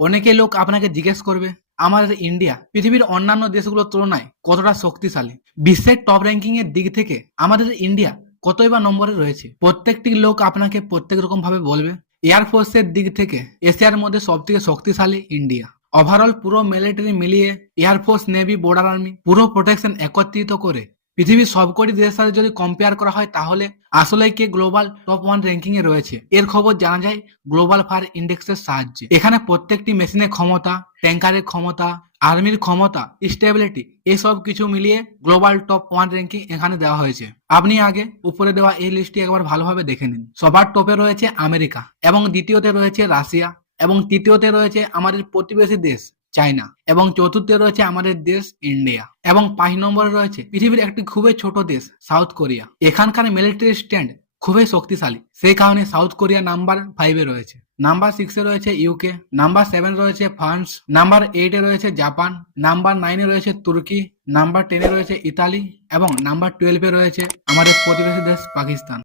অনেকে লোক আপনাকে জিজ্ঞেস করবে আমাদের ইন্ডিয়া পৃথিবীর অন্যান্য দেশগুলোর তুলনায় কতটা শক্তিশালী, বিশ্বের টপ র্যাঙ্কিং এর দিক থেকে আমাদের ইন্ডিয়া কতই বা নম্বরে রয়েছে। প্রত্যেকটি লোক আপনাকে প্রত্যেক রকম ভাবে বলবে। এয়ারফোর্সের দিক থেকে এশিয়ার মধ্যে সব থেকে শক্তিশালী ইন্ডিয়া। ওভারঅল পুরো মিলিটারি মিলিয়ে এয়ারফোর্স, নেভি, বর্ডার আর্মি পুরো প্রোটেকশন একত্রিত করে পৃথিবীর সবকটি দেশের সাথে যদি কম্পেয়ার করা হয় তাহলে আসলে কে গ্লোবাল টপ 1 র্যাঙ্কিং এ রয়েছে এর খবর জানা যায় গ্লোবাল ফায়ার ইন্ডেক্সের সাহায্যে। এখানে প্রত্যেকটি মেশিনের ক্ষমতা, ট্যাঙ্কারের ক্ষমতা, আর্মির ক্ষমতা, স্টেবিলিটি এসব কিছু মিলিয়ে গ্লোবাল টপ 1 র্যাঙ্কিং এখানে দেওয়া হয়েছে। আপনি আগে উপরে দেওয়া এই লিস্টটি একবার ভালোভাবে দেখে নিন। সবার টপে রয়েছে আমেরিকা, এবং দ্বিতীয়তে রয়েছে রাশিয়া, এবং তৃতীয়তে রয়েছে আমাদের প্রতিবেশী দেশ চায়না, এবং চতুর্থে রয়েছে আমাদের দেশ ইন্ডিয়া, এবং 5 নম্বরে রয়েছে পৃথিবীর একটি খুবই ছোট দেশ সাউথ কোরিয়া। এখানকার মিলিটারি স্ট্যান্ড খুবই শক্তিশালী, সেই কারণে সাউথ কোরিয়া নাম্বার 5 এ রয়েছে। নাম্বার 6 এ রয়েছে ইউকে, নাম্বার 7 রয়েছে ফ্রান্স, নাম্বার 8 এ রয়েছে জাপান, নাম্বার 9 এ রয়েছে তুর্কি, নাম্বার 10 এ রয়েছে ইতালি, এবং নাম্বার 12 এ রয়েছে আমাদের প্রতিবেশী দেশ পাকিস্তান।